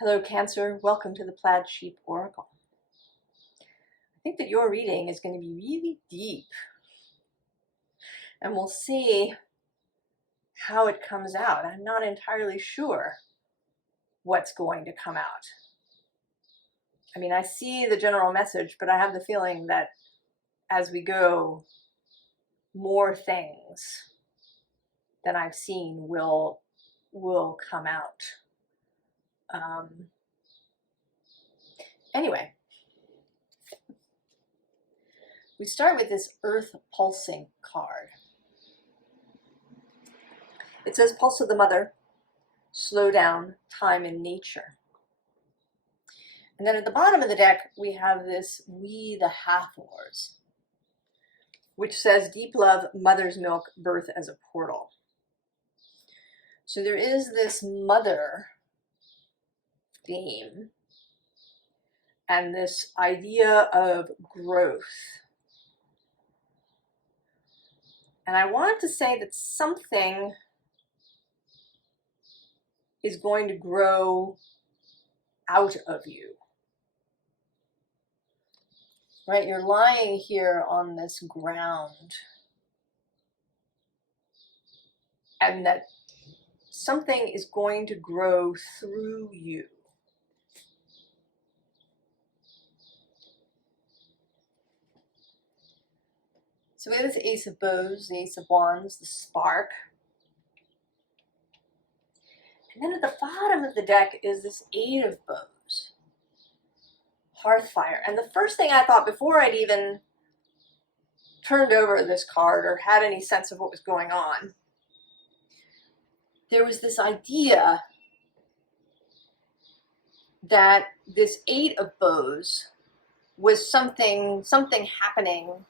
Hello, Cancer. Welcome to the Plaid Sheep Oracle. I think that your reading is going to be really deep, and we'll see how it comes out. I'm not entirely sure what's going to come out. I mean, I see the general message, but I have the feeling that as we go, more things than I've seen will come out. Anyway, we start with this Earth Pulsing card. It says, Pulse of the Mother, slow down, time in nature. And then at the bottom of the deck, we have this We the Hathors, which says, deep love, mother's milk, birth as a portal. So there is this mother theme and this idea of growth. And I want to say that something is going to grow out of you. Right? You're lying here on this ground, and that something is going to grow through you. So we have this Ace of Bows, the Ace of Wands, the Spark. And then at the bottom of the deck is this Eight of Bows, Hearthfire. And the first thing I thought before I'd even turned over this card or had any sense of what was going on, there was this idea that this Eight of Bows was something happening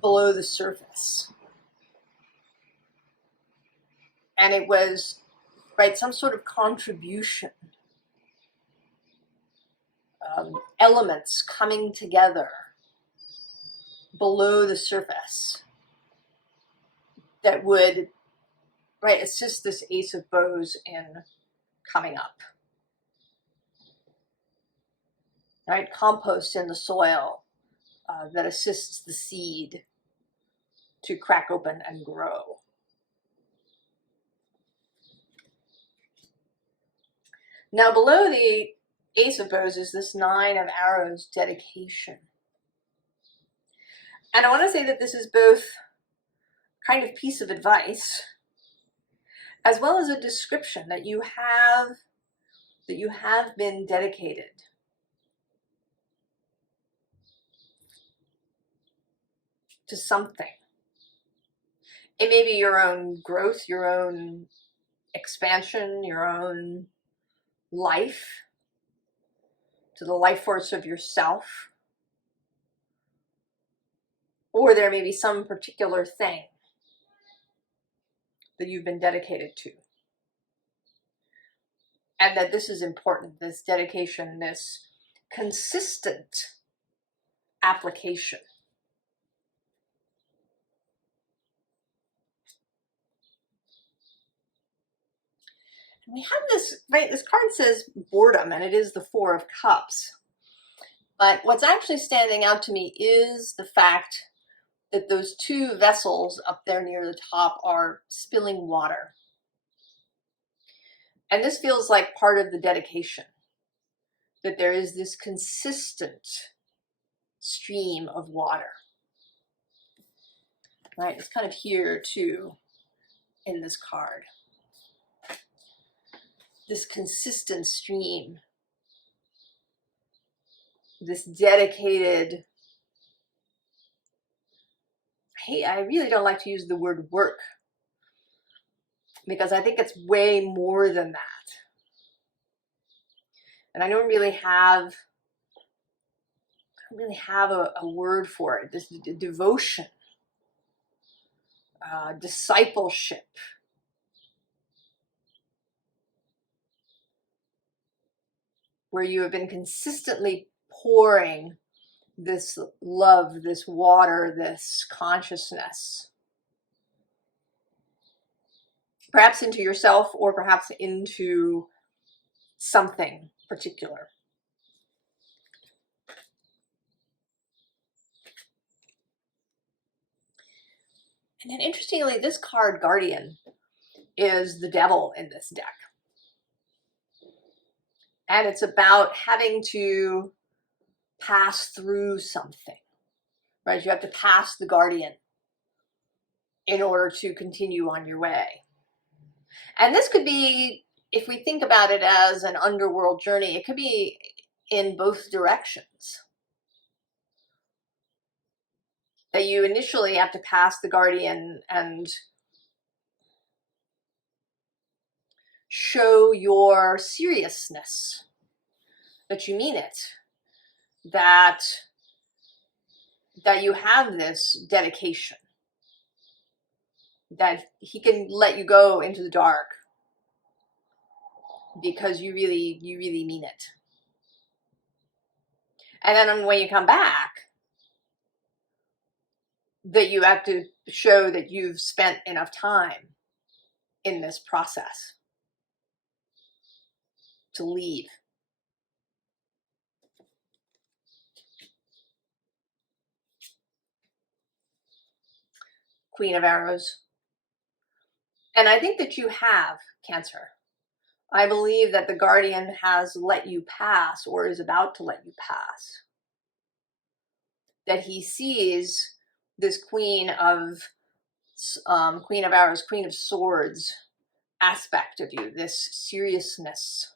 below the surface. And it was, right, some sort of contribution, elements coming together below the surface that would, right, assist this Ace of Bows in coming up. Right, compost in the soil that assists the seed to crack open and grow. Now below the Ace of Bows is this Nine of Arrows, dedication. And I want to say that this is both kind of piece of advice as well as a description that you have been dedicated. To something. It may be your own growth, your own expansion, your own life, to the life force of yourself. Or there may be some particular thing that you've been dedicated to. And that this is important, this dedication, this consistent application. We have this, right, this card says boredom, and it is the Four of Cups. But what's actually standing out to me is the fact that those two vessels up there near the top are spilling water. And this feels like part of the dedication, that there is this consistent stream of water. Right, it's kind of here too in this card. This consistent stream, this dedicated, I really don't like to use the word work because I think it's way more than that. And I don't really have a word for it. This devotion, discipleship. Where you have been consistently pouring this love, this water, this consciousness, perhaps into yourself or perhaps into something particular. And then interestingly, this card, Guardian, is the devil in this deck. And it's about having to pass through something, right? You have to pass the Guardian in order to continue on your way. And this could be, if we think about it as an underworld journey, it could be in both directions. That you initially have to pass the Guardian and show your seriousness, that you mean it, that you have this dedication, that he can let you go into the dark because you really mean it. And then when you come back, that you have to show that you've spent enough time in this process to leave. Queen of Arrows. And I think that you have, Cancer. I believe that the Guardian has let you pass, or is about to let you pass. That he sees this Queen of Arrows, Queen of Swords aspect of you, this seriousness.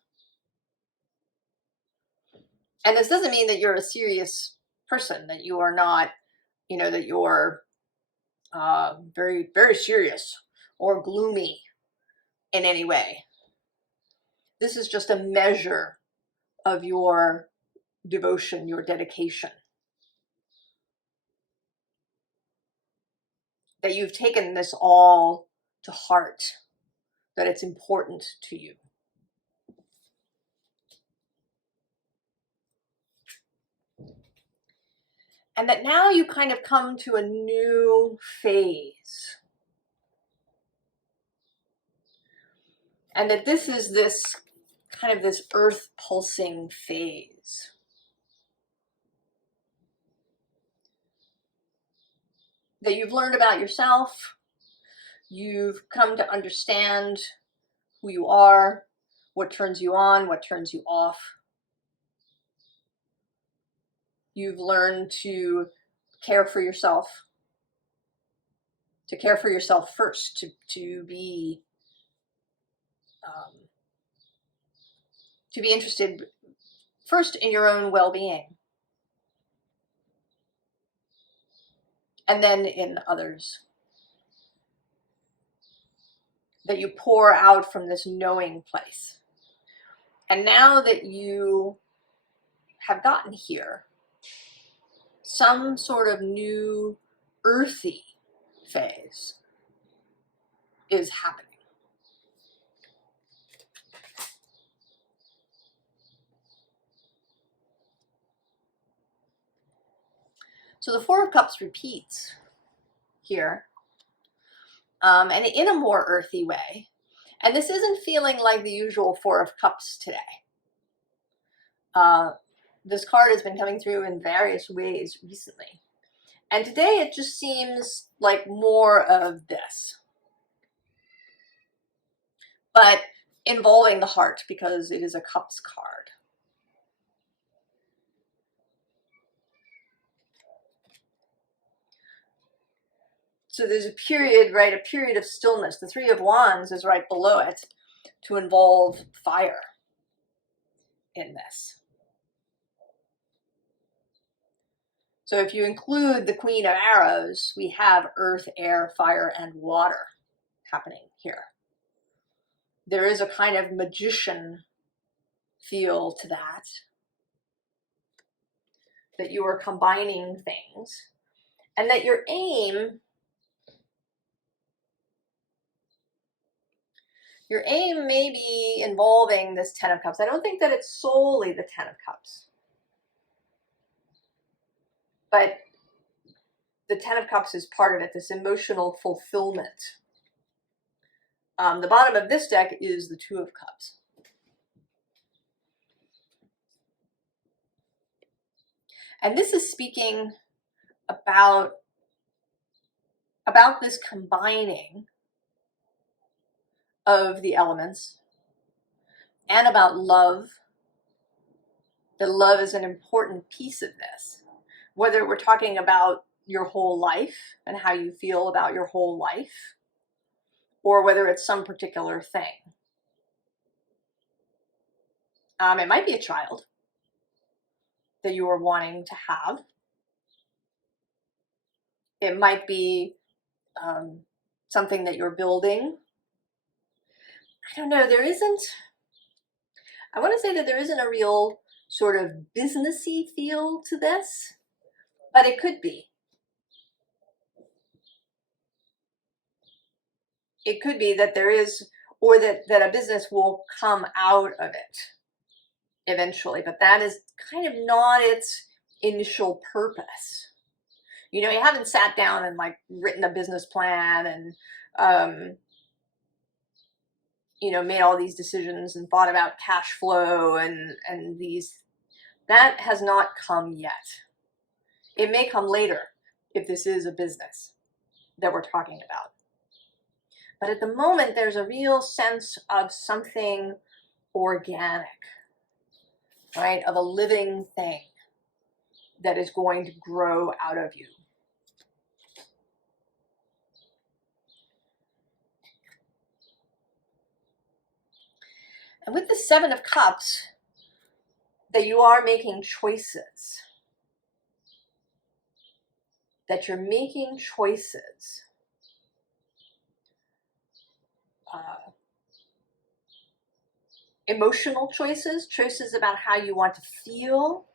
And this doesn't mean that you're a serious person, that you are not, that you're very, very serious or gloomy in any way. This is just a measure of your devotion, your dedication. That you've taken this all to heart, that it's important to you. And that now you kind of come to a new phase. And that this is this kind of this earth pulsing phase. That you've learned about yourself. You've come to understand who you are, what turns you on, what turns you off. You've learned to care for yourself. To care for yourself first, to be interested first in your own well-being, and then in others. That you pour out from this knowing place. And now that you have gotten here, some sort of new earthy phase is happening. So the Four of Cups repeats here, and in a more earthy way. And this isn't feeling like the usual Four of Cups today. This card has been coming through in various ways recently. And today it just seems like more of this. But involving the heart, because it is a Cups card. So there's a period, right, a period of stillness. The Three of Wands is right below it to involve fire in this. So if you include the Queen of Arrows, we have earth, air, fire, and water happening here. There is a kind of magician feel to that. That you are combining things. And that your aim may be involving this Ten of Cups. I don't think that it's solely the Ten of Cups. But the Ten of Cups is part of it, this emotional fulfillment. The bottom of this deck is the Two of Cups. And this is speaking about this combining of the elements, and about love. That love is an important piece of this. Whether we're talking about your whole life and how you feel about your whole life, or whether it's some particular thing. It might be a child that you are wanting to have. It might be something that you're building. I don't know, I want to say that there isn't a real sort of businessy feel to this, but it could be. It could be that there is, or that a business will come out of it eventually, but that is kind of not its initial purpose. You know, you haven't sat down and like written a business plan and you know, made all these decisions and thought about cash flow and these. That has not come yet. It may come later if this is a business that we're talking about. But at the moment, there's a real sense of something organic, right? Of a living thing that is going to grow out of you. And with the Seven of Cups, that you are making choices. That you're making choices. Emotional choices, choices about how you want to feel,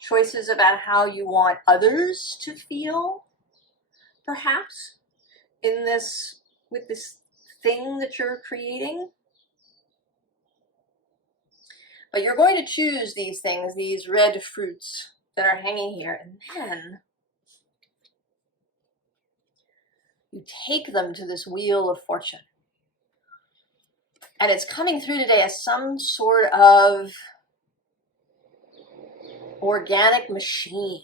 choices about how you want others to feel, perhaps, in this, with this thing that you're creating. But you're going to choose these things, these red fruits that are hanging here, and then you take them to this wheel of fortune. And it's coming through today as some sort of organic machine.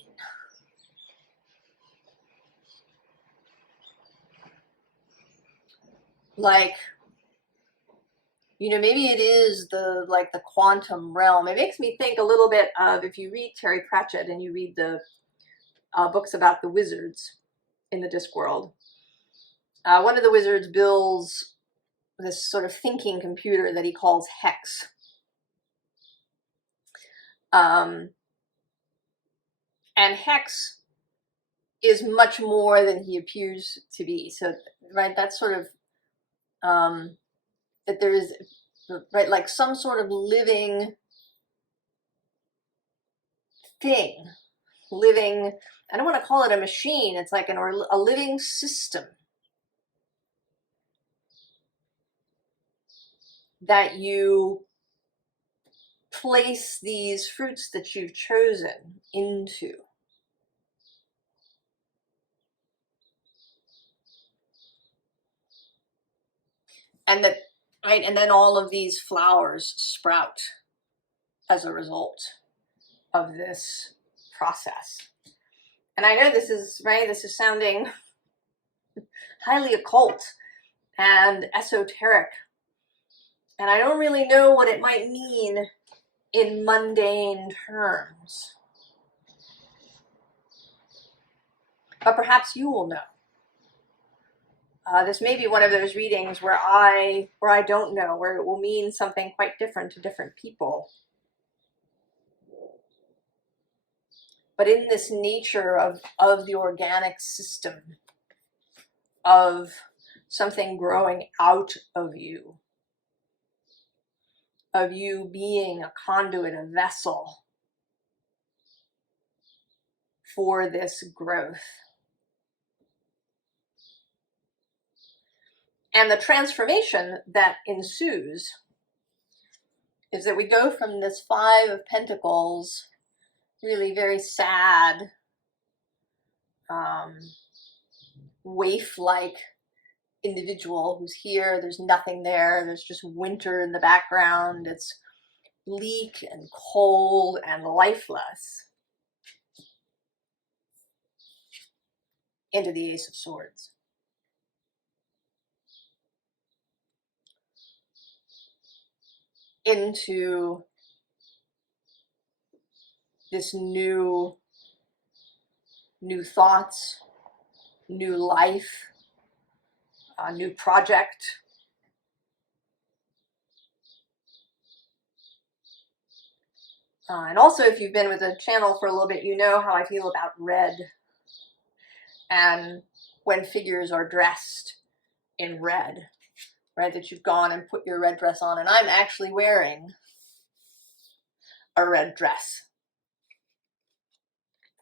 Like, you know, maybe it is the quantum realm. It makes me think a little bit of, if you read Terry Pratchett and you read the books about the wizards in the Discworld. One of the wizards builds this sort of thinking computer that he calls Hex. And Hex is much more than he appears to be. So, right, that's sort of, that there is, right, like some sort of living thing, living, I don't want to call it a machine, it's like a living system that you place these fruits that you've chosen into. And that, right, and then all of these flowers sprout as a result of this process. And I know this is, right, this is sounding highly occult and esoteric. And I don't really know what it might mean in mundane terms. But perhaps you will know. This may be one of those readings where I don't know, where it will mean something quite different to different people. But in this nature of the organic system, of something growing out of you being a conduit, a vessel for this growth. And the transformation that ensues is that we go from this Five of Pentacles, really very sad, waif-like individual who's here, there's nothing there, there's just winter in the background, it's bleak and cold and lifeless. into the Ace of Swords. Into this new thoughts, new life, new project. And also, if you've been with the channel for a little bit, you know how I feel about red. And when figures are dressed in red, right, that you've gone and put your red dress on. And I'm actually wearing a red dress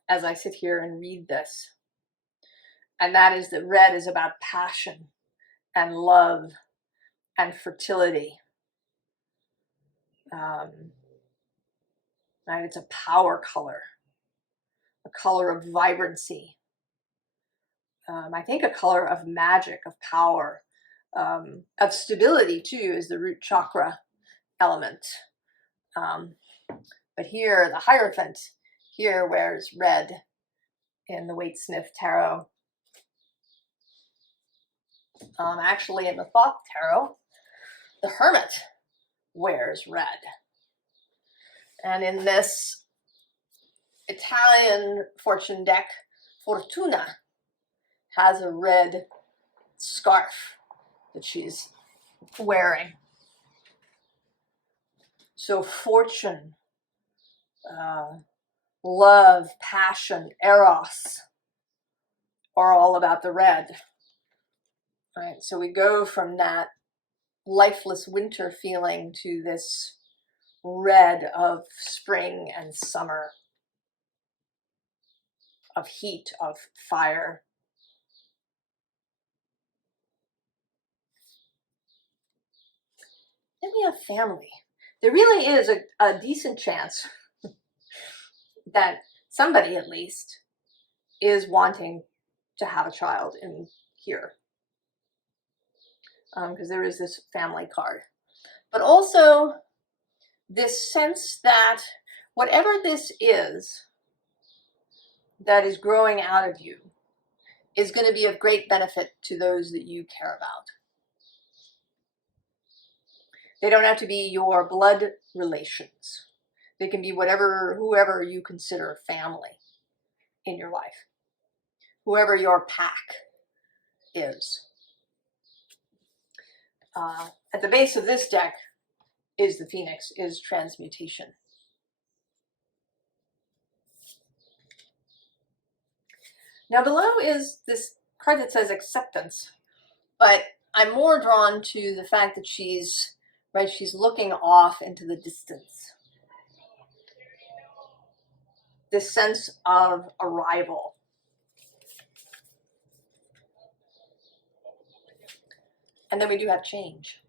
as I sit here and read this. And that is that red is about passion and love and fertility. Right? It's a power color, a color of vibrancy. I think a color of magic, of power, of stability too, is the root chakra element. But here, the Hierophant here wears red in the Waite-Smith Tarot. Actually, in the Thoth Tarot, the Hermit wears red. And in this Italian fortune deck, Fortuna has a red scarf that she's wearing. So fortune, love, passion, eros are all about the red. Right? So we go from that lifeless winter feeling to this red of spring and summer, of heat, of fire. Then we have family. There really is a decent chance that somebody, at least, is wanting to have a child in here. Because there is this family card. But also this sense that whatever this is that is growing out of you is going to be of great benefit to those that you care about. They don't have to be your blood relations. They can be whoever you consider family in your life. Whoever your pack is. At the base of this deck is the Phoenix, is transmutation. Now below is this card that says acceptance, but I'm more drawn to the fact that she's looking off into the distance. This sense of arrival. And then we do have change.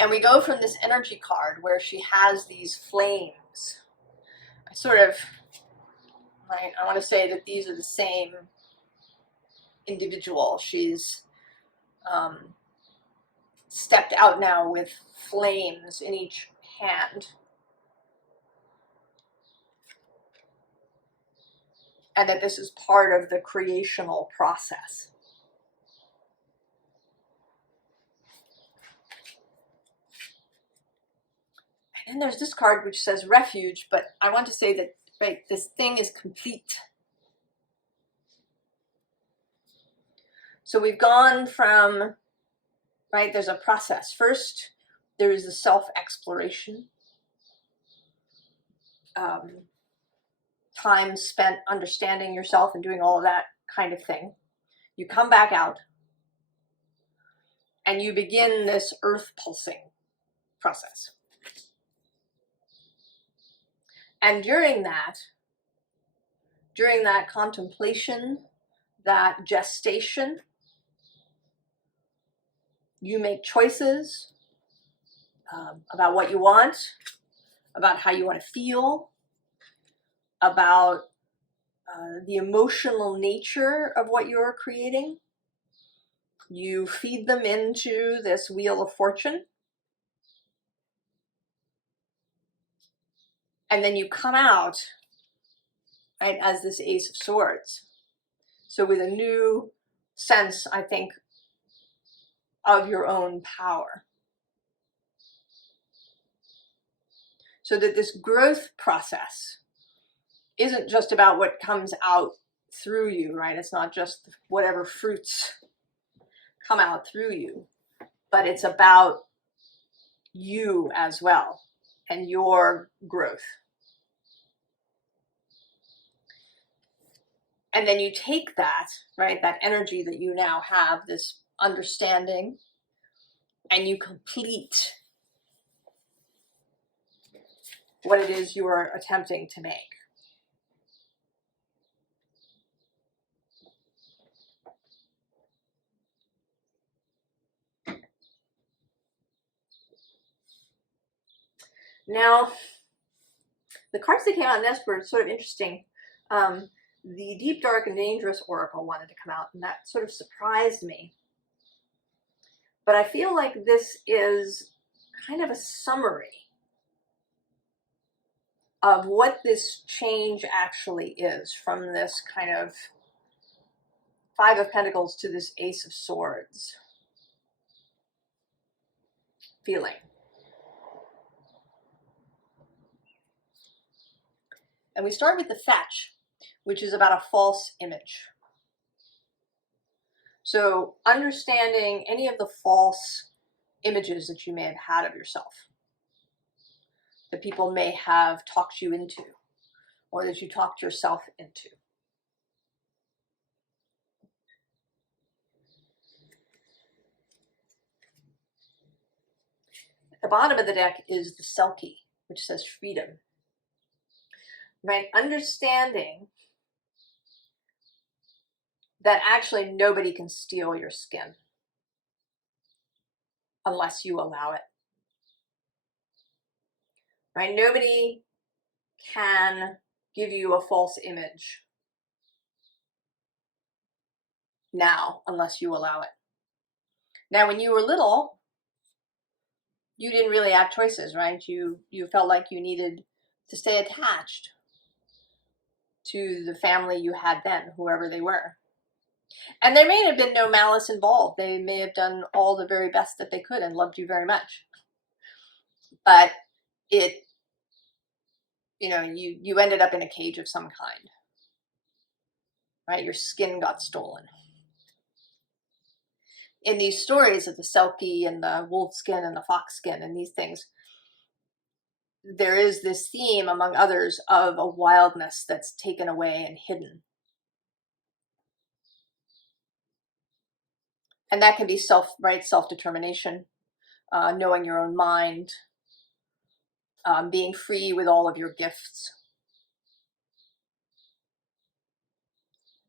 And we go from this energy card where she has these flames. I want to say that these are the same individual. She's stepped out now with flames in each hand. And that this is part of the creational process. And then there's this card which says refuge, but I want to say that, right, this thing is complete. So we've gone from, right, there's a process. First, there is the self-exploration. Time spent understanding yourself and doing all of that kind of thing. You come back out and you begin this earth pulsing process. And during that contemplation, that gestation, you make choices about what you want, about how you want to feel, about the emotional nature of what you're creating. You feed them into this wheel of fortune. And then you come out, right, as this Ace of Swords. So with a new sense, I think, of your own power. So that this growth process isn't just about what comes out through you, right? It's not just whatever fruits come out through you, but it's about you as well and your growth. And then you take that, right, that energy that you now have, this understanding, and you complete what it is you are attempting to make. Now, the cards that came out in this were sort of interesting. The Deep, Dark, and Dangerous Oracle wanted to come out, and that sort of surprised me. But I feel like this is kind of a summary of what this change actually is, from this kind of Five of Pentacles to this Ace of Swords feeling. And we start with the Fetch, which is about a false image. So understanding any of the false images that you may have had of yourself, that people may have talked you into, or that you talked yourself into. At the bottom of the deck is the Selkie, which says freedom. Right? Understanding that actually nobody can steal your skin unless you allow it. Right? Nobody can give you a false image now unless you allow it. Now, when you were little, you didn't really have choices, right? You felt like you needed to stay attached to the family you had then, whoever they were. And there may have been no malice involved. They may have done all the very best that they could and loved you very much. But it, you know, you ended up in a cage of some kind, right? Your skin got stolen. In these stories of the Selkie and the wolf skin and the fox skin and these things, there is this theme, among others, of a wildness that's taken away and hidden. And that can be self-determination, knowing your own mind, being free with all of your gifts.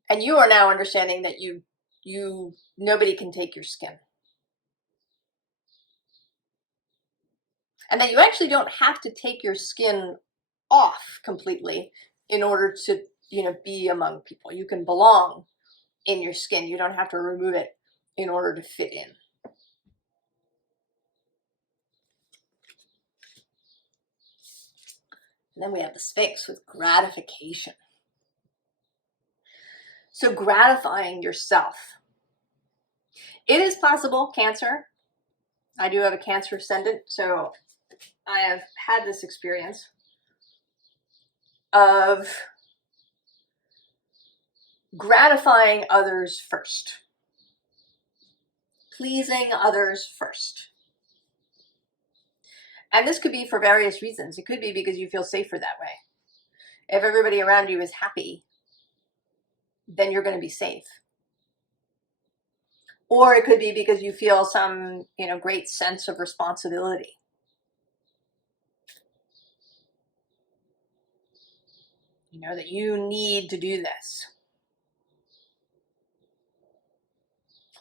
And you are now understanding that nobody can take your skin. And that you actually don't have to take your skin off completely in order to, be among people. You can belong in your skin. You don't have to remove it in order to fit in. And then we have the Sphinx with gratification. So gratifying yourself. It is possible, Cancer. I do have a Cancer ascendant, so I have had this experience of gratifying others first. Pleasing others first. And this could be for various reasons. It could be because you feel safer that way. If everybody around you is happy, then you're going to be safe. Or it could be because you feel some, great sense of responsibility. That you need to do this.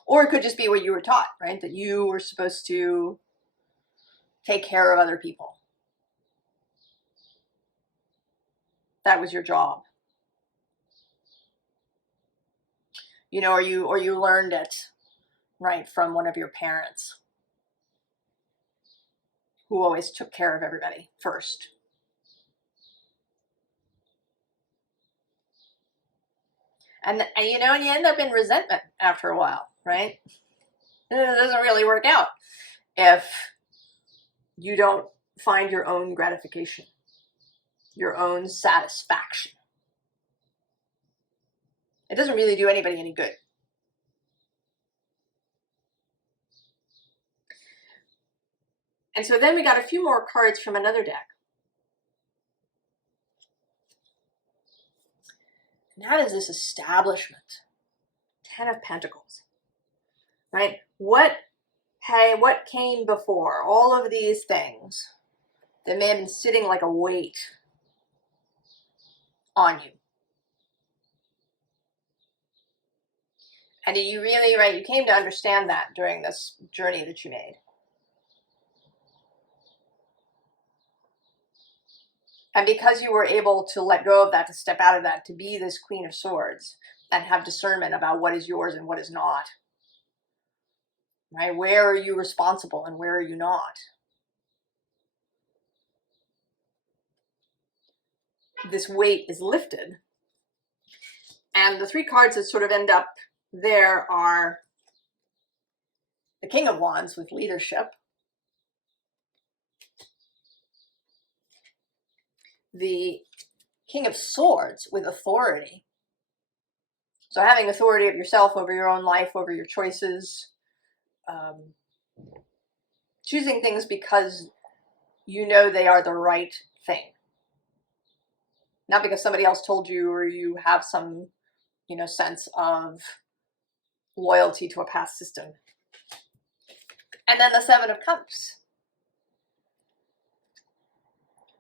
Or it could just be what you were taught, right? That you were supposed to take care of other people. That was your job. Or you learned it, right, from one of your parents who always took care of everybody first. And you know, and you end up in resentment after a while, right? It doesn't really work out if you don't find your own gratification, your own satisfaction. It doesn't really do anybody any good. And so then we got a few more cards from another deck. And that is this establishment. 10 of Pentacles. Right? What came before? All of these things that may have been sitting like a weight on you. And you really, right, you came to understand that during this journey that you made. And because you were able to let go of that, to step out of that, to be this Queen of Swords and have discernment about what is yours and what is not, right? Where are you responsible and where are you not? This weight is lifted. And the 3 cards that sort of end up there are the King of Wands with leadership, the King of Swords with authority. So having authority of yourself over your own life, over your choices, choosing things because you know they are the right thing. Not because somebody else told you or you have some, you know, sense of loyalty to a past system. And then the 7 of Cups.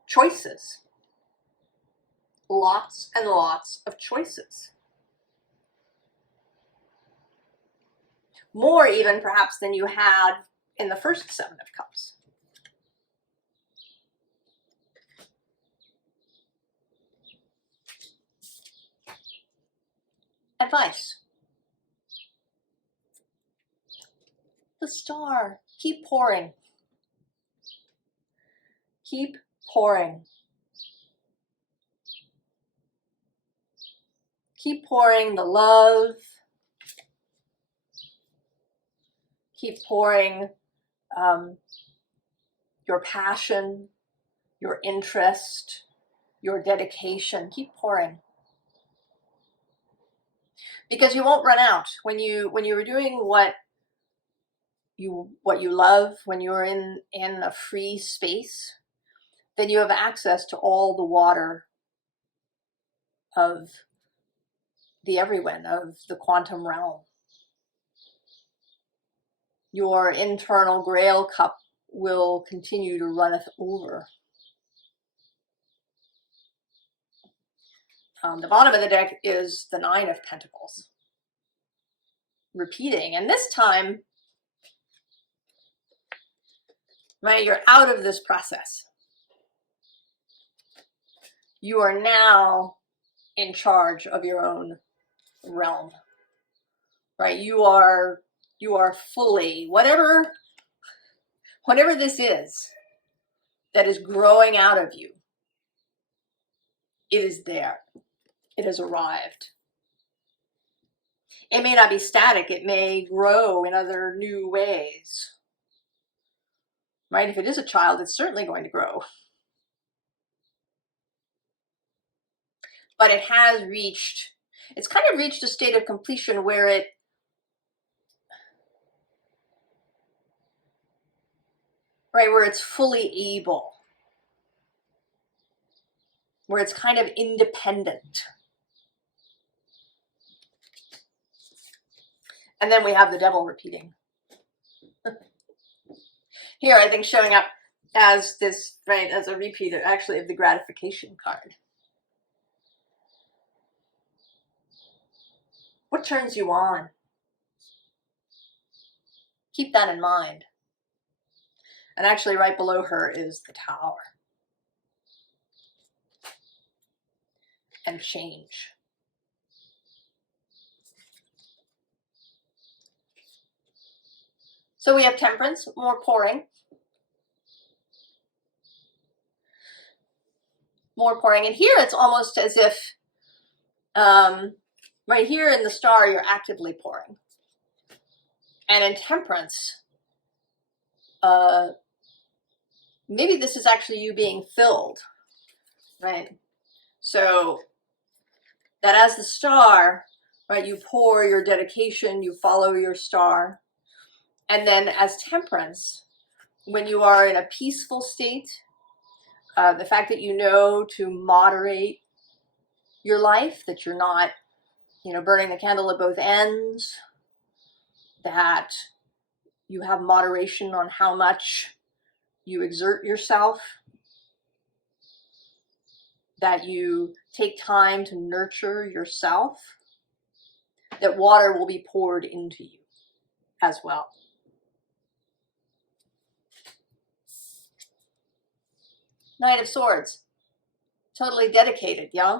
Choices. Lots and lots of choices. More even perhaps than you had in the first 7 of Cups. Advice. The Star. Keep pouring. Keep pouring. Keep pouring the love. Keep pouring your passion, your interest, your dedication. Keep pouring. Because you won't run out. When you were doing what you love, when you're in a free space, then you have access to all the water of the everyone, of the quantum realm. Your internal Grail cup will continue to runneth over. The bottom of the deck is the 9 of Pentacles. Repeating, and this time, right, you're out of this process. You are now in charge of your own realm, right? You are fully, whatever this is that is growing out of you, it is there. It has arrived. It may not be static. It may grow in other new ways, right? If it is a child, it's certainly going to grow. But it has reached, it's kind of reached a state of completion where where it's fully able, where it's kind of independent. And then we have the Devil repeating. Here, I think showing up as this, right, as a repeat actually of the gratification card. What turns you on? Keep that in mind. And actually right below her is the Tower. And change. So we have Temperance, more pouring. More pouring. And here it's almost as if Right here in the Star, you're actively pouring. And in Temperance, maybe this is actually you being filled, right? So that as the Star, right, you pour your dedication, you follow your Star. And then as Temperance, when you are in a peaceful state, the fact that you know to moderate your life, that you're not, burning the candle at both ends, that you have moderation on how much you exert yourself, that you take time to nurture yourself, that water will be poured into you as well. Knight of Swords, totally dedicated, yeah?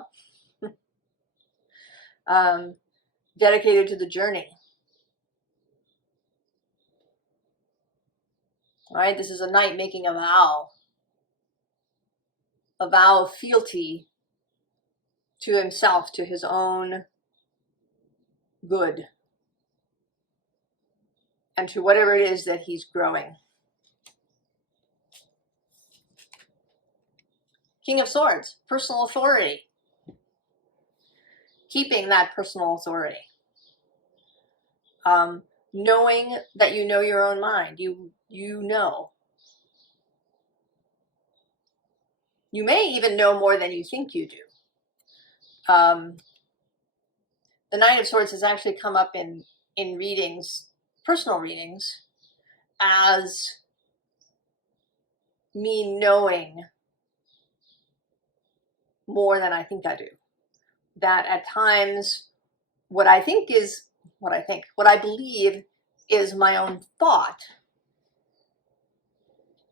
Dedicated to the journey. All right, this is a knight making a vow of fealty to himself, to his own good, and to whatever it is that he's growing. King of Swords, personal authority. Keeping that personal authority. Knowing that you know your own mind. You know. You may even know more than you think you do. The Knight of Swords has actually come up in readings, personal readings, as me knowing more than I think I do. That at times, what I believe is my own thought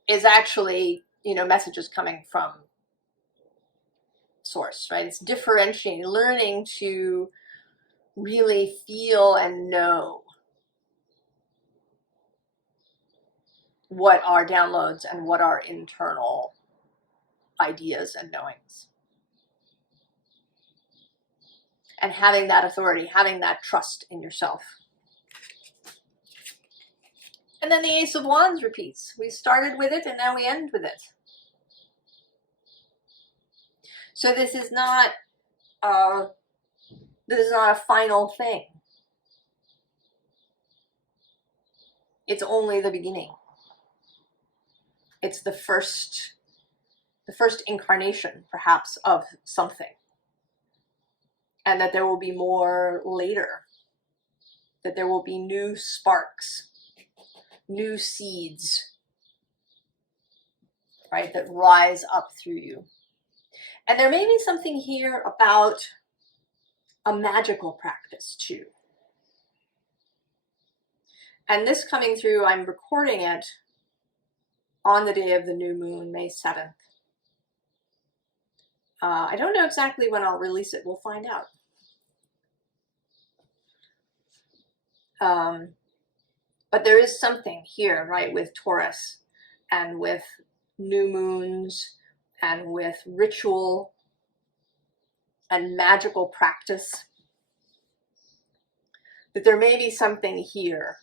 is actually, messages coming from source, right? It's differentiating, learning to really feel and know what are downloads and what are internal ideas and knowings. And having that authority, having that trust in yourself. And then the Ace of Wands repeats. We started with it and now we end with it. So this is not a final thing. It's only the beginning. It's the first incarnation, perhaps, of something. And that there will be more later. That there will be new sparks, new seeds, right, that rise up through you. And there may be something here about a magical practice too. And this coming through, I'm recording it on the day of the new moon, May 7th. I don't know exactly when I'll release it. We'll find out. But there is something here, right, with Taurus and with new moons and with ritual and magical practice, that there may be something here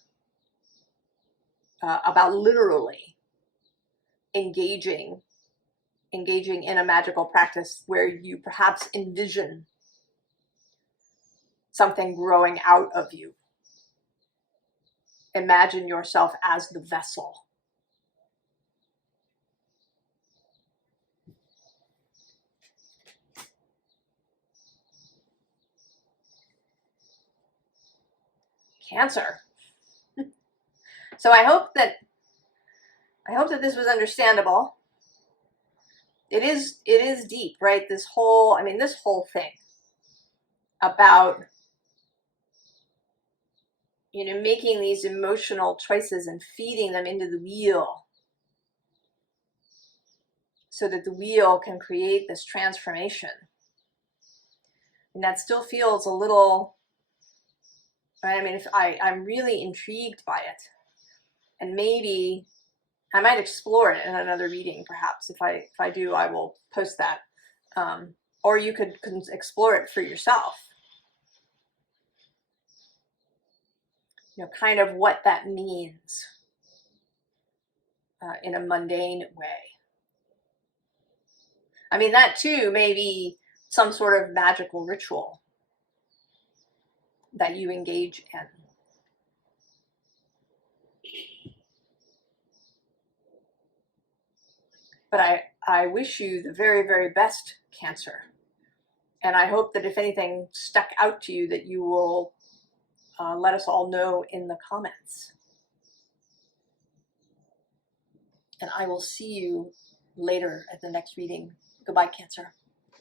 about literally engaging in a magical practice where you perhaps envision something growing out of you. Imagine yourself as the vessel. Cancer. So I hope that this was understandable. It is deep, right? This whole thing about, making these emotional choices and feeding them into the wheel so that the wheel can create this transformation. And that still feels a little, right? I mean, I'm really intrigued by it. And maybe I might explore it in another reading, perhaps. If I do, I will post that. Or you could explore it for yourself. you know, kind of what that means in a mundane way. I mean, that too may be some sort of magical ritual that you engage in. But I wish you the very, very best, Cancer. And I hope that if anything stuck out to you, that you will let us all know in the comments. And I will see you later at the next reading. Goodbye, Cancer.